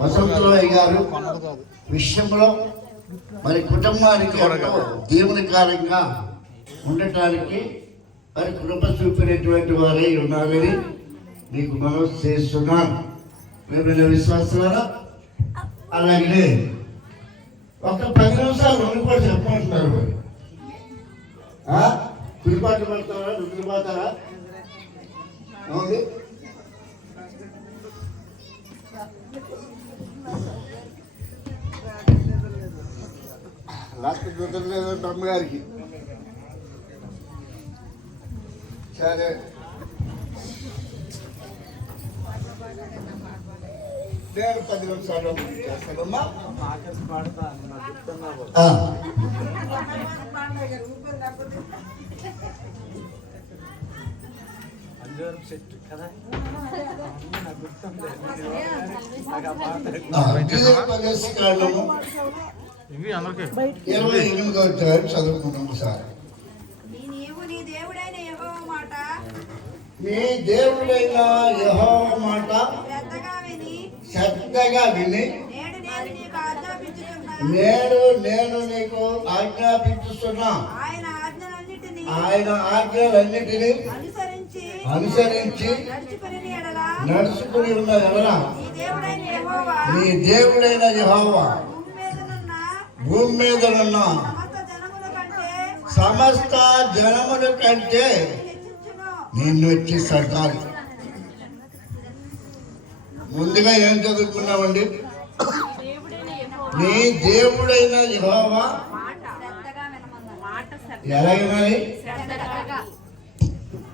వసంతరాయ్ గారు విషయంలో మరి కుటుంబానికి దేవుని కార్యంగా ఉండటానికి మరి కృప చూపినటువంటి వారే ఉన్నారని మీకు మనం చేస్తున్నాను. మేము విశ్వాసారా? అలాగే ఒక 10 నిమిషాలు రెండు కూడా చెప్పమంటున్నారు. కులిపాటు పడతారా? రుద్రపోతారా? అవును, లాస్ట్ కుదరలేదు అమ్మగారికి. సరే, నేను 10 నిమిషాలు చేస్తానమ్మా. చదువుకుంటాము సార్. మీ దేవుడైన యెహోవా మాట శ్రద్ధగా విని నేను నీకు ఆజ్ఞాపించుతున్నా ఆయన ఆజ్ఞలన్నిటినీ అనుసరించి నడుచుకుని ఉన్న ఎవరా? నీ దేవుడైన యెహోవా భూమి మీద ఉన్న సమస్త జనముల కంటే నిన్ను వచ్చి సర్కారు. ముందుగా ఏం చదువుకున్నామండి? నీ దేవుడైన యెహోవా ఎలా వినాలి?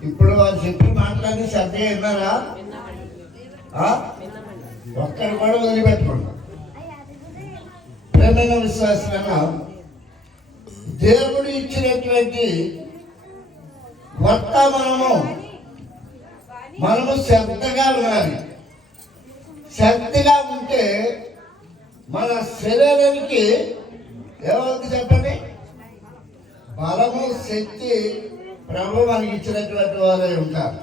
ఇప్పుడు వాళ్ళు చెప్పి మాట్లాడి శ్రద్ధగా విన్నారా? ఒక్కరు కూడా వదిలిపెట్టుకోండి. ప్రేమైన విశ్వాసంగా దేవుడు ఇచ్చినటువంటి మనము శ్రద్ధగా వినాలి. శ్రద్ధగా ఉంటే మన శరీరానికి ఏమవుతుంది చెప్పండి? బలము, శక్తి ప్రభు మనకి ఇచ్చినటువంటి వారే ఉంటారు.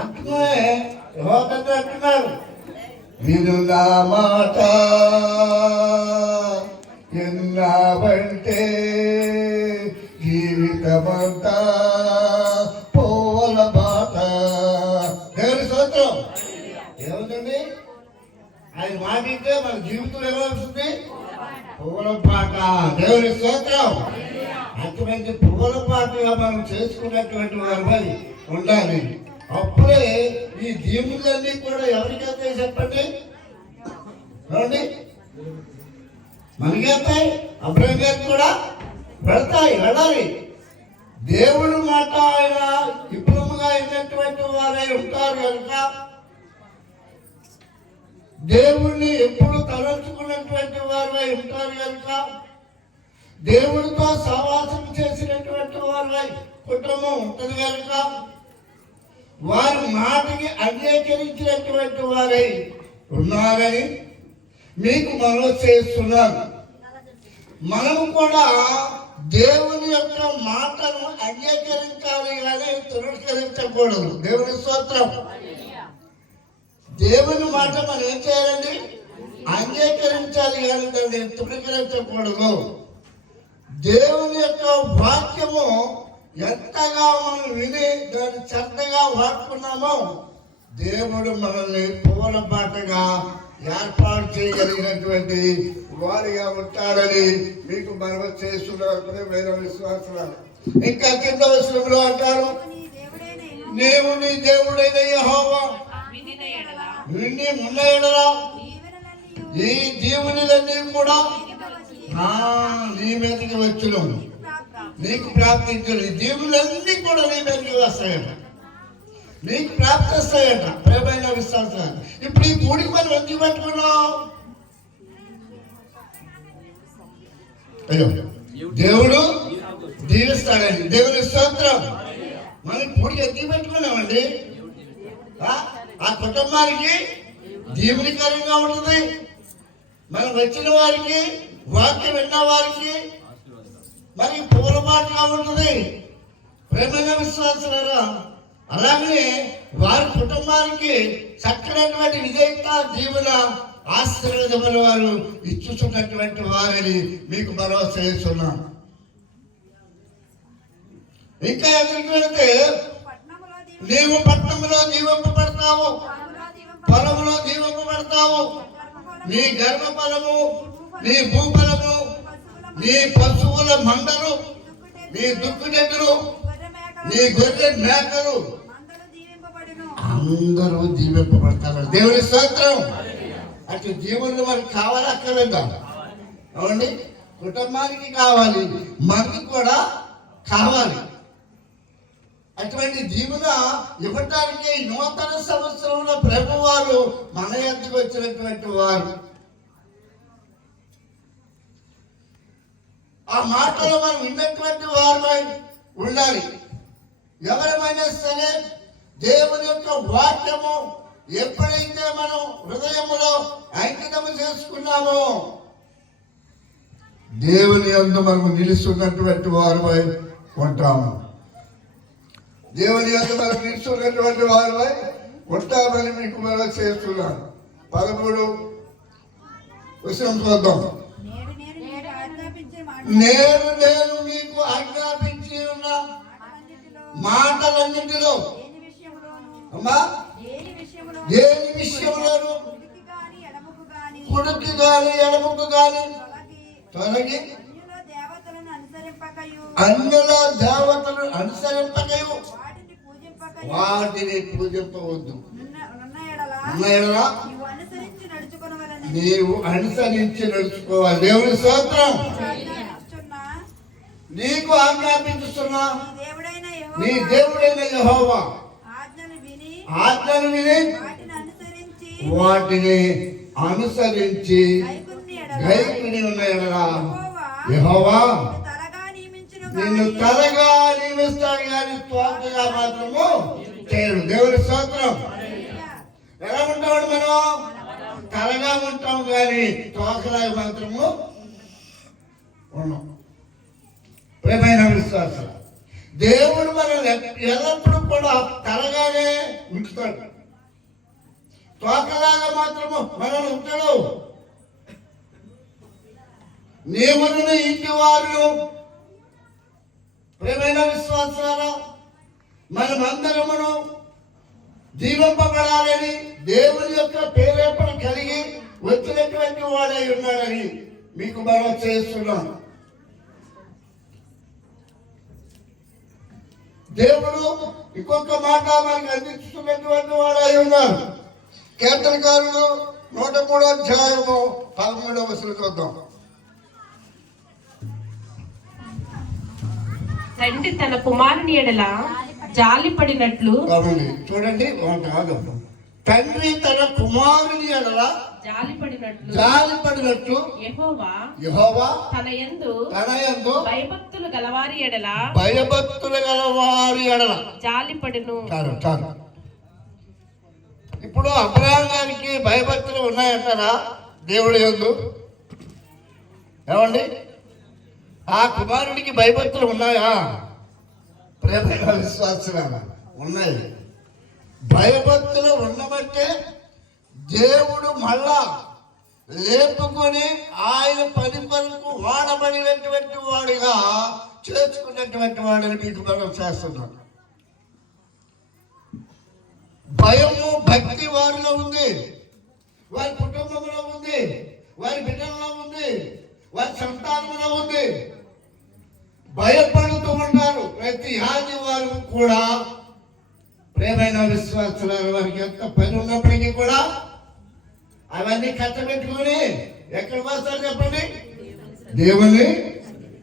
అంటున్నారే అంటున్నారు, విను నా మాట ఎన్నావంటే జీవితమంతా పోల బాట. దేవుని స్తోత్రం. ఏముందండి? ఆయన మాటింటే మన జీవితం ఏమవుతుంది? పువ్వుల పాట. దేవుని స్తోత్రం. అటువంటి పువ్వుల పాటగా మనం చేసుకున్నటువంటి వారిపై ఉండాలి. అప్పుడే ఈ దీవులన్నీ కూడా ఎవరికైతే చెప్పండి, చూడండి, మనకెళ్తాయి, అబ్రహం గారికి కూడా వెళ్ళాలి. దేవుడు మాట ఆయన విపులముగా అయినటువంటి వారై ఉంటారు కనుక, దేవుణ్ణి ఎప్పుడు తలంచుకున్నటువంటి వారై ఉంటారు కనుక, దేవుడితో సహవాసం చేసినటువంటి వారై కుటుంబం ఉంటుంది కనుక, వారి మాటకి అంగీకరించినటువంటి వారై ఉన్నారని మీకు మనవి చేస్తున్నాను. మనము కూడా దేవుని యొక్క మాటను అంగీకరించాలి కానీ తిరస్కరించకూడదు. దేవుని స్తోత్రం. దేవుని మాట మనం ఏం చేయాలండి? అంగీకరించాలి కానీ దాన్ని తిరస్కరించకూడదు. దేవుని యొక్క వాక్యము ఎంతగా మనం విని దాన్ని శ్రద్ధగా వాడుకున్నామో దేవుడు మనల్ని పూల పాటగా ఏర్పాటు చేయగలిగినటువంటి వారిగా ఉంటారని మీకు మనవి చేస్తున్నారు. వేరే విశ్వాసాలు ఇంకా కింద వచనంలో అంటారు, నీవు నీ దేవుడైన యెహోవా విని ఉన్న ఎడల ఈ దీవులన్నీ కూడా నీ మీదకి వచ్చును, నీకు ప్రాప్తించు. దీవులన్నీ కూడా నీ మీదకి వస్తాయట, నీకు ప్రాప్తిస్తాయట. ప్రేమైన విశ్వాసాలు. ఇప్పుడు ఈ గుడికి మనం ఎందుకు పెట్టుకున్నాం? దేవుడు దీవిస్తాడండి. దేవుని స్తోత్రం. మనం గుడికి ఎందుకు పెట్టుకున్నామండి? ఆ కుటుంబానికి దీవునికరంగా ఉంటుంది. మనం వచ్చిన వారికి, వాక్యం విన్న వారికి మరి పూలపాటుగా ఉంటుంది. ప్రేమైన విశ్వాసారా, అలాగే వారి కుటుంబానికి చక్కనటువంటి విజేత దీవెన ఆశీర్వాదముల వారు ఇచ్చుతున్నటువంటి వారిని మీకు భరోసా చేస్తున్నాను. ఇంకా ఎదురు వెళితే నీవు పట్టణంలో దీవింపబడతావు, పొలంలో దీవింపబడతావు. నీ గర్భఫలము, నీ భూఫలము, నీ పశువుల మందలు, నీ దుక్కుడెద్దులు, నీ గొర్రె మేకలు అందరూ దీవింపబడతారు. దేవుని స్తోత్రం. అటు జీవులు వారికి కావాలక్కర్లేదా? అవునండి, కుటుంబానికి కావాలి, మనకి కూడా కావాలి. అటువంటి దీవుల ఇవ్వటానికి నూతన సంవత్సరంలో ప్రభు వారు మన యొద్దకు వచ్చినటువంటి వారు. ఆ మాటలు మనం విన్నటువంటి వారు ఉండాలి. ఎవరమైనా సరే దేవుని యొక్క వాక్యము ఎప్పుడైతే మనం హృదయములో అంకితము చేసుకున్నామో దేవుని యందు మనము నిలుస్తున్నటువంటి వారు ఉంటాము. దేవుని యందు మనం నిలుస్తున్నటువంటి వారు ఉంటామని మీకు మనం చేస్తున్నాను. 13 వచనం చూద్దాం. నేను మీకు ఆజ్ఞాపించి ఉన్న మాటలన్నింటిలో అమ్మా దేని విషయంలోను కుడికి గాని ఎడముకు గాని తొలగి అన్యుల దేవతలను అనుసరింపకయు వాటిని పూజింపవద్దు. నీవు అనుసరించి నడుచుకోవాలి. దేవుని స్తోత్రం. నీకు ఆజ్ఞాపించుతున్నా నీ దేవుడైన యెహోవా ఆజ్ఞలు విని వాటిని అనుసరించి గైకుని ఉన్న ఎడలా యెహోవా నిన్ను తలగా నియమిస్తాడు కానీ తోకగా మాత్రము చేయడు. దేవుని స్తోత్రం. ఎలా ఉంటాడు? మనం తలగా ఉంటాం కానీ తోకలాగా మాత్రము ఉన్నాం. ప్రేమైన విశ్వాసం, దేవుడు మనల్ని ఎల్లప్పుడూ కూడా తలగానే ఉంచుతాడు, తోకలాగా మాత్రము మనల్ని ఉంటాడు. నీవును ఇంటి వారు ప్రేమైన విశ్వాసాల మనమందరమును దీవింపబడాలని దేవుని యొక్క ప్రేరేపణ కలిగి వచ్చినటువంటి వాడై ఉన్నాడని మీకు మనం చేస్తున్నాం. దేవుడు ఇంకొక మాట మనకి అందిస్తున్నటువంటి వాడై ఉన్నారు. కీర్తనకారుడు 103వ అధ్యాయము 13వ వచనం చూద్దాం. తండ్రి తన కుమారుని ఎడల జాలిపడినట్లు చూడండి, తండ్రి తన కుమారుని ఎడల జాలిపడినట్లు యెహోవా తన యందు భయభక్తులు గలవారి ఎడల జాలిపడును. ఇప్పుడు అబ్రహాం గారికి భయభక్తులు ఉన్నాయంటారా దేవుడి యందు? ఏమండి, ఆ కుమారుడికి భయభక్తులు ఉన్నాయా? ప్రేమ విశ్వాసాలు ఉన్నాయి. భయభక్తులు ఉన్నబట్టే దేవుడు మళ్ళా లేపుకొని ఆయన పని పనులకు వాడబడినటువంటి వాడిగా చేసుకున్నటువంటి వాడిని మీకు మనం చేస్తున్నాం. భయము భక్తి వారిలో ఉంది, వారి కుటుంబంలో ఉంది, వారి బిడ్డల్లో ఉంది, వారి సంతానంలో ఉంది. భయపడుతూ ఉంటారు ప్రతి ఆదివారం కూడా. ప్రేమైన విశ్వాసాల వారికి ఎంత పని ఉన్నప్పటికీ కూడా అవన్నీ కట్టబెట్టుకొని ఎక్కడ వస్తారు చెప్పండి? దేవుని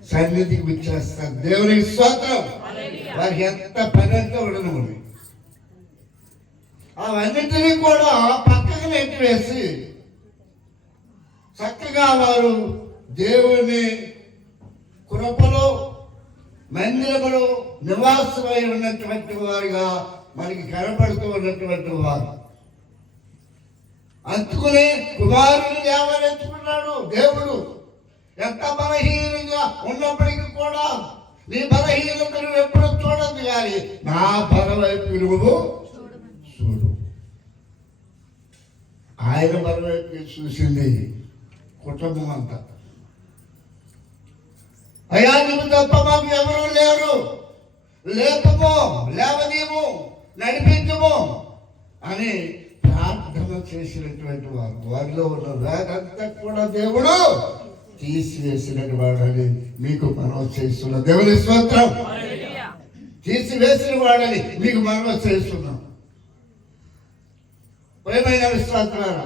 సన్నిధికి విచ్చేస్తారు. దేవుని స్తోత్రం. వారికి ఎంత పని అంతా ఉండను. అవన్నింటినీ కూడా పక్కకు నెట్టివేసి చక్కగా వారు దేవుని కృపలో మందిరములో నివాసమై ఉన్నటువంటి వారుగా మనకి కనపడుతూ ఉన్నటువంటి వారు. అందుకునే కుమారుని లేవనెత్తుకున్నాడు దేవుడు. ఎంత బలహీనంగా ఉన్నప్పటికీ కూడా నీ బలహీనతను ఎప్పుడు చూడదు కానీ నా బలవైపు నువ్వు చూడు. ఆయన మరొక చూసింది కుటుంబం అంతా. అయ్యా నువ్వు తప్ప మాకు ఎవరు లేరు, లేపము, లేవనీము, నడిపించము అని ప్రార్థన చేసినటువంటి వారు. వారిలో ఉన్న వేదంతా కూడా దేవుడు తీసివేసినటువంటి వాడని మీకు మనం చేస్తున్నాం. దేవుని స్తోత్రం. తీసివేసిన వాడని మీకు మనం చేస్తున్నాం. ప్రేమైన విశ్వాసారా,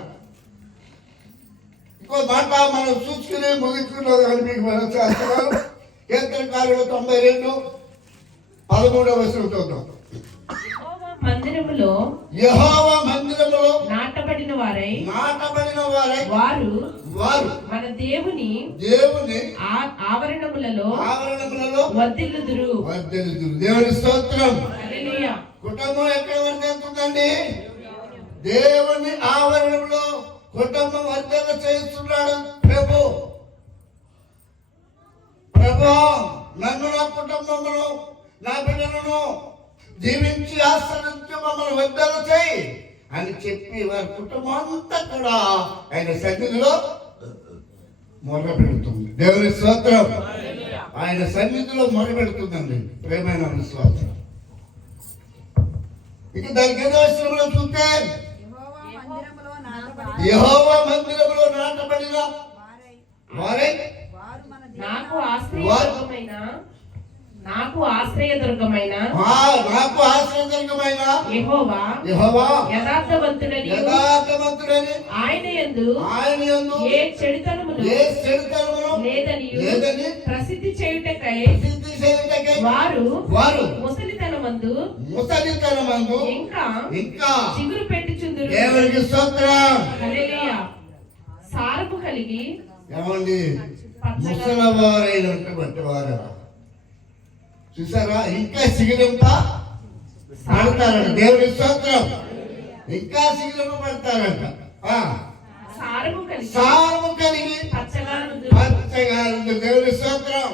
ఇంకో మాట మనం చూసుకుని ముగించుకున్నాం కానీ మీకు మనం చేస్తున్నాం. కీర్తనకారుడు 92:13 చూద్దాం. యెహోవా మందిరములో నాటబడిన వారై వారు మన దేవుని ఆవరణములలో వర్ధిల్లుదురు. దేవుని స్తోత్రం. కుటుంబం ఎక్కడ వర్ధిల్లుతుందండి? దేవుని ఆవరణంలో కుటుంబం వర్ధన చేస్తున్నాడు ప్రభు. నన్ను, నా కుటుంబమును, నా బిడ్డలను దీవించి ఆశ్రయించి మమ్మల్ని వర్ధన చేయి అని చెప్పి వారి కుటుంబం అంతా కూడా ఆయన సన్నిధిలో మొర పెడుతుంది. దేవుని స్తోత్రం. ఆయన సన్నిధిలో మొర పెడుతుందండి ప్రేమైన విశ్వాసం. ఇక దానికి ఏదో విషయంలో చూస్తే యెహోవా మందిరములో నాటబడిన వారై నాకు ఆశ్రయదుర్గమైన యెహోవా యథార్థవంతుడని ఆయన యందు ఏ చెడుతనమును లేదని ప్రసిద్ధి చేయుటకై వారు ముసలితనమందు ఇంకా చిగురు పెట్టుచుందురు. దేవునికి స్తోత్రం. హల్లెలూయా. సారము కలిగి ఏమండి ముసలవారైనటువంటి వారు చూసారా, ఇంకా సిగిరింప పడతారంట. దేవుని స్తోత్రం. ఇంకా సిగిరింప పడతారంట. సారము కలిగి పచ్చగా. దేవుని స్తోత్రం.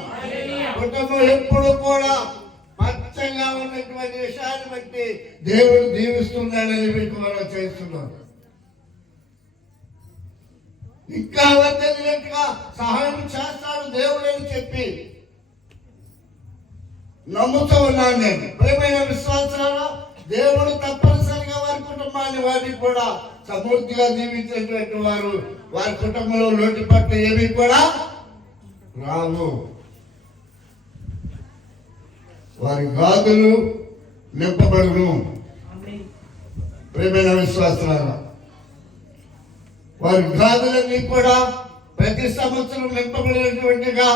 కుటుంబం ఎప్పుడు కూడా పచ్చగా ఉన్నటువంటి విషయాన్ని బట్టి దేవుడు దీవిస్తున్నాడని మీకు మనం చేస్తున్నాడు. ఇంకా వర్ధిల్లినట్టుగా సహాయం చేస్తాడు దేవుడు అని చెప్పి నమ్ముతూ ఉన్నాను నేను. ప్రేమైన విశ్వాసాలు, దేవుడు తప్పనిసరిగా వారి కుటుంబాన్ని వారిని కూడా సమృద్ధిగా జీవించినటువంటి వారు, వారి కుటుంబంలో లోటుపట్ల ఏమీ కూడా రావు. వారి గాదులు నింపబడును. ప్రేమైన విశ్వాసాలు, వారి గాదులన్నీ కూడా ప్రతి సంవత్సరం నింపబడినటువంటిగా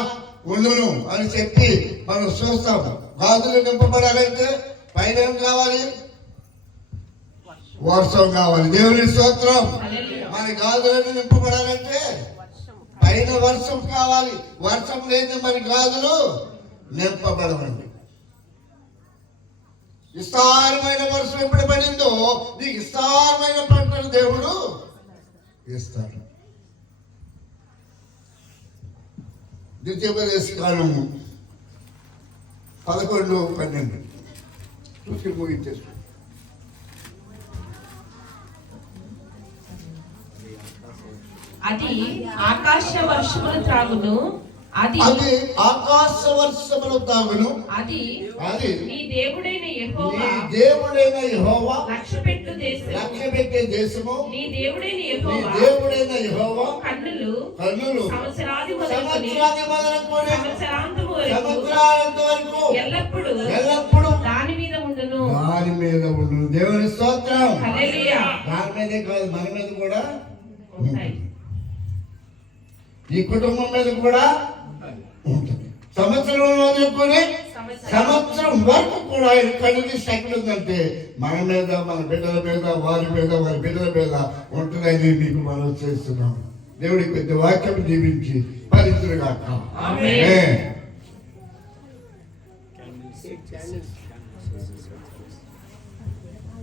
ఉండును అని చెప్పి మనం చూస్తాం. గాజులు నింపబడాలంటే పైన ఏం కావాలి? వర్షం కావాలి. దేవుని స్తోత్రం. మన గాజులను నింపబడాలంటే పైన వర్షం కావాలి. వర్షం లేని మన గాజులు నింపబడవండి. విస్తారమైన వర్షం ఎప్పుడు పడిందో నీకు విస్తారమైన పంటలు దేవుడు ఇస్తాడు. ద్వితీయోపదేశకాండము 11:12 చూసి ముగించేస్తాం. అది ఆకాశ వర్షములు త్రాగును. అది నీ దేవుడైన యెహోవా లక్ష్యపెట్టే దేశము. నీ దేవుడైన యెహోవా కన్నులు సంవత్సరాది సంవత్సరాంతము వరకు ఎల్లప్పుడూ దాని మీద ఉండును. దేవుని స్తోత్రం. హల్లెలూయా. దాని మీదే కాదు, మన మీద కూడా ఉంటాయి. ఈ కుటుంబం మీద కూడా ఉంటుంది. సంవత్సరంలో చెప్పుకొని సంవత్సరం వరకు కూడా ఆయన కనుక శక్తి ఉందంటే మన మీద, మన బిడ్డల మీద, వారి మీద, వారి బిడ్డల మీద ఉంటుందని మీకు మనం చేస్తున్నాం. దేవుడికి పెద్ద వాక్యం జీవించి పరిస్థితులుగా